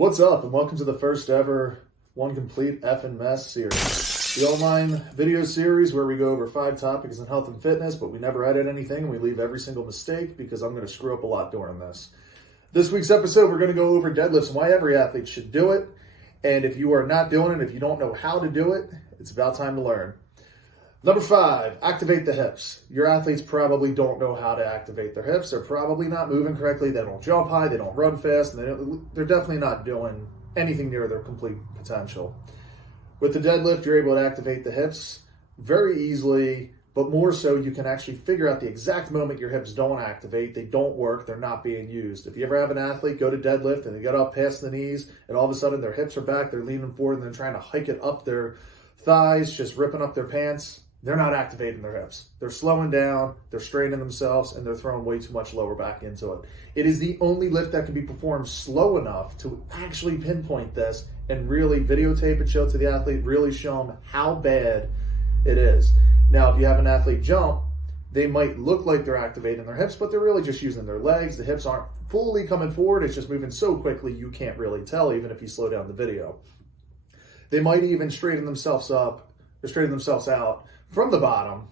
What's up, and welcome to the first ever One Complete Effing Mess series. The online video series where we go over 5 topics in health and fitness, but we never edit anything, and we leave every single mistake because I'm going to screw up a lot during this. This week's episode, we're going to go over deadlifts and why every athlete should do it. And if you are not doing it, if you don't know how to do it, it's about time to learn. Number 5, activate the hips. Your athletes probably don't know how to activate their hips. They're probably not moving correctly. They don't jump high. They don't run fast. And they're definitely not doing anything near their complete potential. With the deadlift, you're able to activate the hips very easily, but more so you can actually figure out the exact moment your hips don't activate. They don't work. They're not being used. If you ever have an athlete go to deadlift and they get up past the knees and all of a sudden their hips are back, they're leaning forward and they're trying to hike it up their thighs, just ripping up their pants, they're not activating their hips. They're slowing down, they're straining themselves, and they're throwing way too much lower back into it. It is the only lift that can be performed slow enough to actually pinpoint this and really videotape it, show it to the athlete, really show them how bad it is. Now, if you have an athlete jump, they might look like they're activating their hips, but they're really just using their legs. The hips aren't fully coming forward. It's just moving so quickly you can't really tell, even if you slow down the video. They might even straighten themselves up or straighten themselves out from the bottom.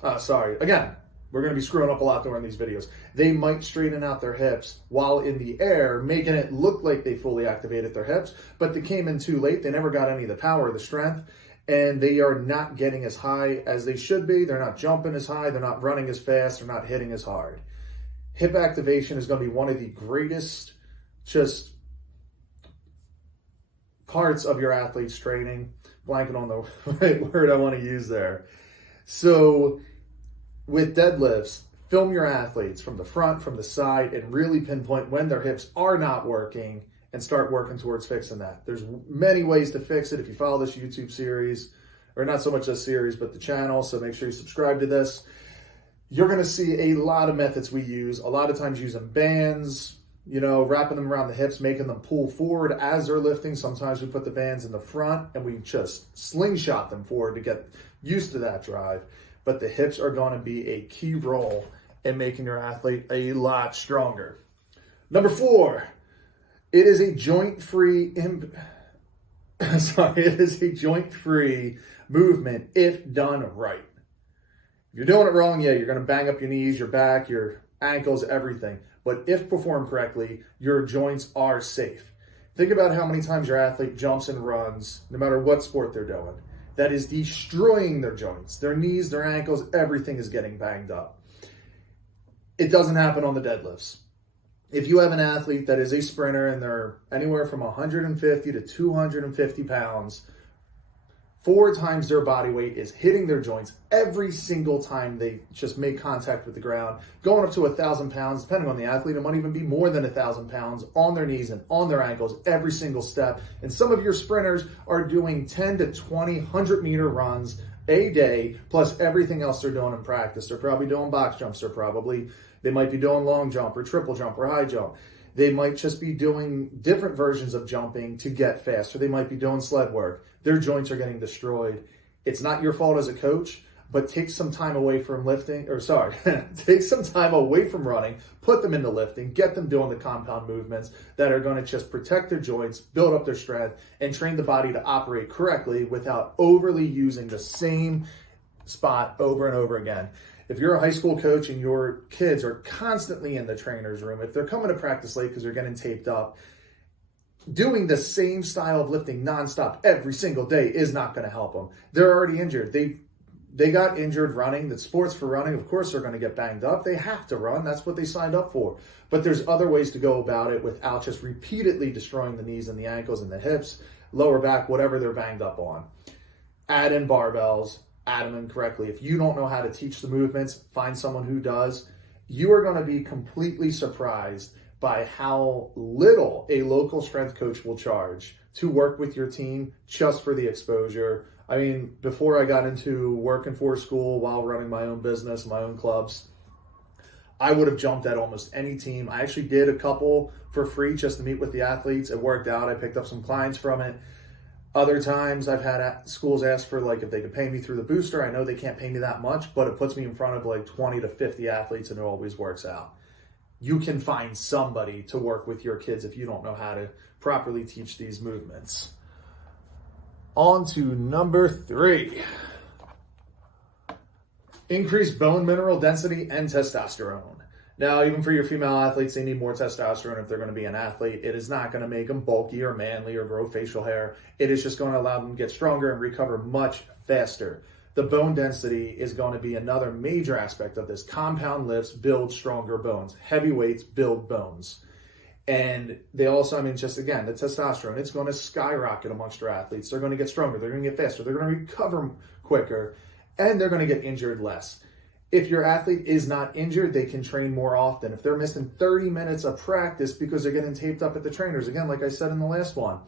Again, we're going to be screwing up a lot during these videos. They might straighten out their hips while in the air, making it look like they fully activated their hips, but they came in too late. They never got any of the power or the strength, and they are not getting as high as they should be. They're not jumping as high. They're not running as fast. They're not hitting as hard. Hip activation is going to be one of the greatest parts of your athlete's training. Blanking on the right word I want to use there. So with deadlifts, film your athletes from the front, from the side, and really pinpoint when their hips are not working and start working towards fixing that. There's many ways to fix it if you follow this YouTube series, or not so much this series, but the channel, so make sure you subscribe to this. You're going to see a lot of methods we use, a lot of times using bands, wrapping them around the hips, making them pull forward as they're lifting. Sometimes we put the bands in the front and we just slingshot them forward to get used to that drive. But the hips are going to be a key role in making your athlete a lot stronger. Number 4, it is a joint-free movement if done right. If you're doing it wrong, you're going to bang up your knees, your back, your ankles, everything. But if performed correctly, your joints are safe. Think about how many times your athlete jumps and runs, no matter what sport they're doing. That is destroying their joints. Their knees, their ankles, everything is getting banged up. It doesn't happen on the deadlifts. If you have an athlete that is a sprinter and they're anywhere from 150 to 250 pounds, 4 times their body weight is hitting their joints every single time they just make contact with the ground, going up to 1,000 pounds, depending on the athlete. It might even be more than 1,000 pounds on their knees and on their ankles every single step. And some of your sprinters are doing 10 to 20 100-meter runs a day, plus everything else they're doing in practice. They're probably doing box jumps. They might be doing long jump or triple jump or high jump. They might just be doing different versions of jumping to get faster. They might be doing sled work. Their joints are getting destroyed. It's not your fault as a coach, but take some time away from take some time away from running, put them into lifting, get them doing the compound movements that are going to just protect their joints, build up their strength, and train the body to operate correctly without overly using the same spot over and over again. If you're a high school coach and your kids are constantly in the trainer's room, if they're coming to practice late because they're getting taped up, doing the same style of lifting nonstop every single day is not going to help them. They're already injured. They got injured running. The sports for running, of course, they're going to get banged up. They have to run. That's what they signed up for. But there's other ways to go about it without just repeatedly destroying the knees and the ankles and the hips, lower back, whatever they're banged up on. Add in barbells. Add them in correctly. If you don't know how to teach the movements, find someone who does. You are going to be completely surprised by how little a local strength coach will charge to work with your team just for the exposure. I mean, before I got into working for school while running my own business, my own clubs, I would have jumped at almost any team. I actually did a couple for free just to meet with the athletes. It worked out. I picked up some clients from it. Other times I've had schools ask for if they could pay me through the booster. I know they can't pay me that much, but it puts me in front of 20 to 50 athletes and it always works out. you can find somebody to work with your kids if you don't know how to properly teach these movements. On to number 3. Increase bone mineral density and testosterone. Now, even for your female athletes, they need more testosterone if they're going to be an athlete. It is not going to make them bulky or manly or grow facial hair. It is just going to allow them to get stronger and recover much faster. The bone density is going to be another major aspect of this. Compound lifts build stronger bones. Heavy weights build bones. And they also, just again, the testosterone, it's going to skyrocket amongst your athletes. They're going to get stronger. They're going to get faster. They're going to recover quicker. And they're going to get injured less. If your athlete is not injured, they can train more often. If they're missing 30 minutes of practice because they're getting taped up at the trainers, again, like I said in the last one,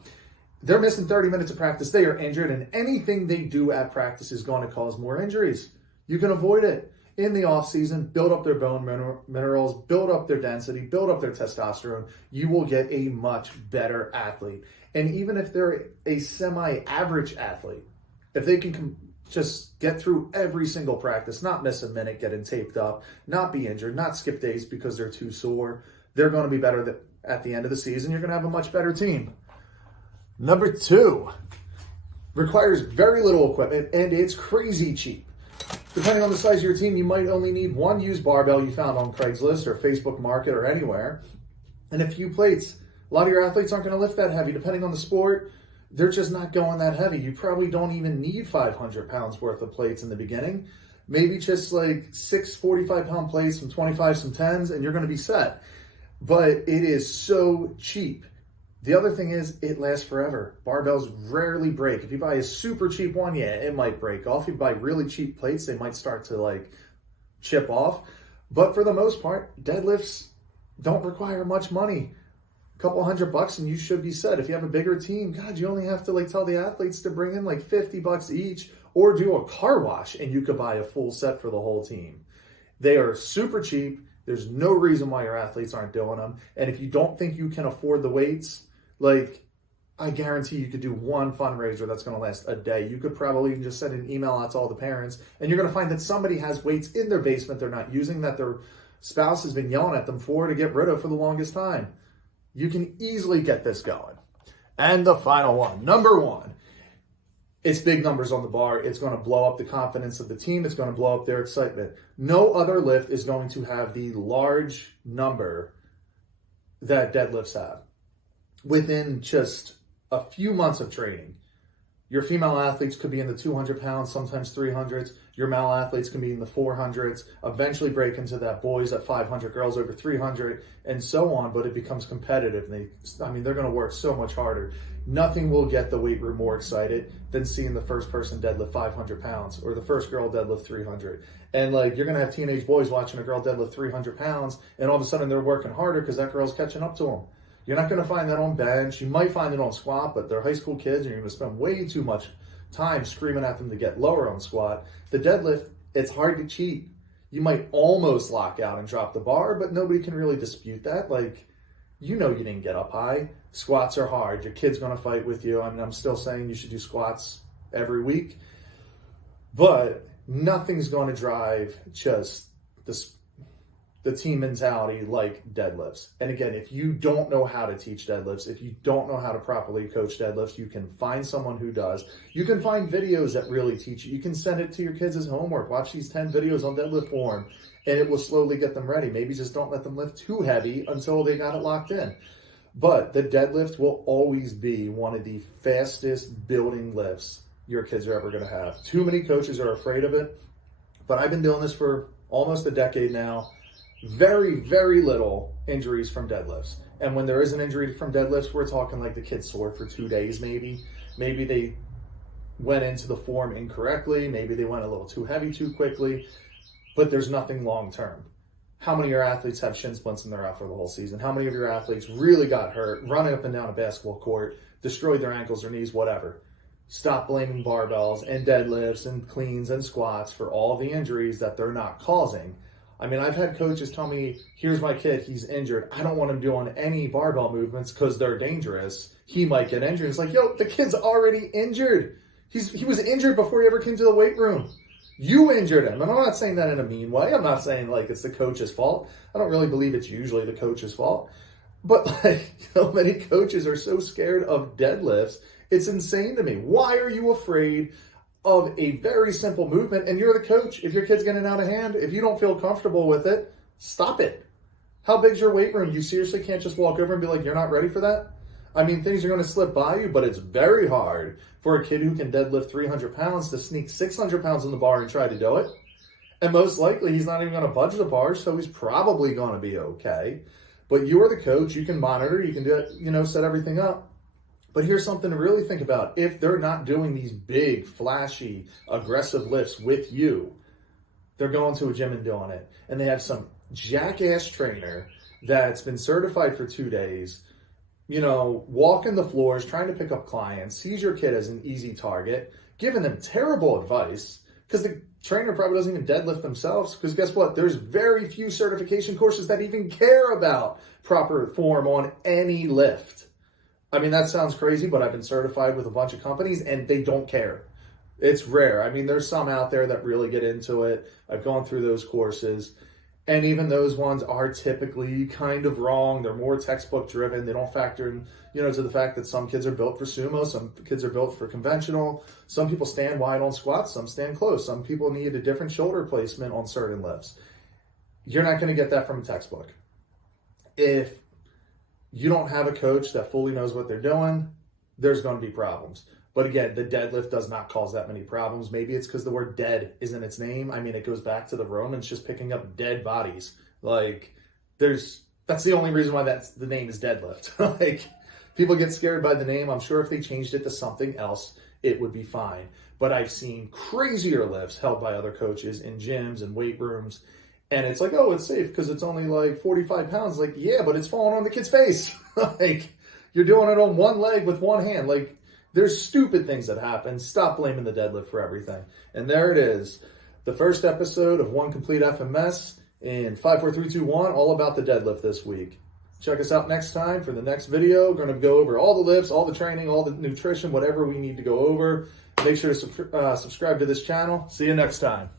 they're missing 30 minutes of practice, they are injured, and anything they do at practice is going to cause more injuries. You can avoid it. In the off season, build up their bone minerals, build up their density, build up their testosterone. You will get a much better athlete. And even if they're a semi-average athlete, if they can just get through every single practice, not miss a minute getting taped up, not be injured, not skip days because they're too sore, they're going to be better at the end of the season. You're going to have a much better team. Number 2, requires very little equipment, and it's crazy cheap. Depending on the size of your team, you might only need one used barbell you found on Craigslist or Facebook Market or anywhere, and a few plates. A lot of your athletes aren't going to lift that heavy. Depending on the sport, they're just not going that heavy. You probably don't even need 500 pounds worth of plates in the beginning. Maybe just like 6 45-pound plates, some 25, some 10s, and you're going to be set. But it is so cheap. The other thing is it lasts forever. Barbells rarely break. If you buy a super cheap one, yeah, it might break off. If you buy really cheap plates, they might start to chip off. But for the most part, deadlifts don't require much money. Couple $100 and you should be set. If you have a bigger team, God, you only have to tell the athletes to bring in $50 each or do a car wash and you could buy a full set for the whole team. They are super cheap. There's no reason why your athletes aren't doing them. And if you don't think you can afford the weights, I guarantee you could do one fundraiser that's going to last a day. You could probably even just send an email out to all the parents and you're going to find that somebody has weights in their basement they're not using that their spouse has been yelling at them to get rid of for the longest time. You can easily get this going. And the final one, number 1, it's big numbers on the bar. It's going to blow up the confidence of the team. It's going to blow up their excitement. No other lift is going to have the large number that deadlifts have. Within just a few months of training, your female athletes could be in the 200 pounds, sometimes 300s. Your male athletes can be in the 400s, eventually break into that boys at 500, girls over 300, and so on, but it becomes competitive. They're going to work so much harder. Nothing will get the weight room more excited than seeing the first person deadlift 500 pounds or the first girl deadlift 300. And you're going to have teenage boys watching a girl deadlift 300 pounds, and all of a sudden they're working harder because that girl's catching up to them. You're not going to find that on bench. You might find it on squat, but they're high school kids and you're going to spend way too much time screaming at them to get lower on squat. The deadlift, it's hard to cheat. You might almost lock out and drop the bar, but nobody can really dispute that. You didn't get up high. Squats are hard. Your kid's going to fight with you. I'm still saying you should do squats every week, but nothing's going to drive just the team mentality like deadlifts. And again, if you don't know how to teach deadlifts, if you don't know how to properly coach deadlifts, you can find someone who does. You can find videos that really teach you. You can send it to your kids as homework. Watch these 10 videos on deadlift form, and it will slowly get them ready. Maybe just don't let them lift too heavy until they got it locked in. But the deadlift will always be one of the fastest building lifts your kids are ever going to have. Too many coaches are afraid of it, but I've been doing this for almost a decade now. Very, very little injuries from deadlifts. And when there is an injury from deadlifts, we're talking the kid's sore for 2 days maybe. Maybe they went into the form incorrectly. Maybe they went a little too heavy too quickly. But there's nothing long term. How many of your athletes have shin splints and they're out for the whole season? How many of your athletes really got hurt running up and down a basketball court, destroyed their ankles or knees, whatever? Stop blaming barbells and deadlifts and cleans and squats for all the injuries that they're not causing. I've had coaches tell me, here's my kid, he's injured. I don't want him doing any barbell movements because they're dangerous. He might get injured. It's the kid's already injured. He was injured before he ever came to the weight room. You injured him. And I'm not saying that in a mean way. I'm not saying like it's the coach's fault. I don't really believe it's usually the coach's fault. But like, many coaches are so scared of deadlifts. It's insane to me. Why are you afraid of a very simple movement? And you're the coach. If your kid's getting out of hand, if you don't feel comfortable with it, stop it. How big's your weight room? You seriously can't just walk over and be like, you're not ready for that? I mean, things are going to slip by you, but it's very hard for a kid who can deadlift 300 pounds to sneak 600 pounds in the bar and try to do it. And most likely, he's not even going to budge the bar, so he's probably going to be okay. But you are the coach. You can monitor. You can do it, set everything up. But here's something to really think about. If they're not doing these big, flashy, aggressive lifts with you, they're going to a gym and doing it. And they have some jackass trainer that's been certified for 2 days, walking the floors, trying to pick up clients, sees your kid as an easy target, giving them terrible advice because the trainer probably doesn't even deadlift themselves, because guess what? There's very few certification courses that even care about proper form on any lift. I mean, that sounds crazy, but I've been certified with a bunch of companies and they don't care. It's rare. I mean, there's some out there that really get into it. I've gone through those courses. And even those ones are typically kind of wrong. They're more textbook driven. They don't factor in, to the fact that some kids are built for sumo, some kids are built for conventional. Some people stand wide on squats, some stand close. Some people need a different shoulder placement on certain lifts. You're not going to get that from a textbook. If you don't have a coach that fully knows what they're doing, there's going to be problems. But again, the deadlift does not cause that many problems. Maybe it's because the word dead is in its name. I mean, it goes back to the Romans just picking up dead bodies. That's the only reason why the name is deadlift. People get scared by the name. I'm sure if they changed it to something else, it would be fine. But I've seen crazier lifts held by other coaches in gyms and weight rooms. And it's like, oh, it's safe because it's only like 45 pounds. Like, yeah, but it's falling on the kid's face. You're doing it on one leg with one hand. There's stupid things that happen. Stop blaming the deadlift for everything. And there it is. The first episode of One Complete FMS in 5, 4, 3, 2, 1, all about the deadlift this week. Check us out next time for the next video. We're going to go over all the lifts, all the training, all the nutrition, whatever we need to go over. Make sure to subscribe to this channel. See you next time.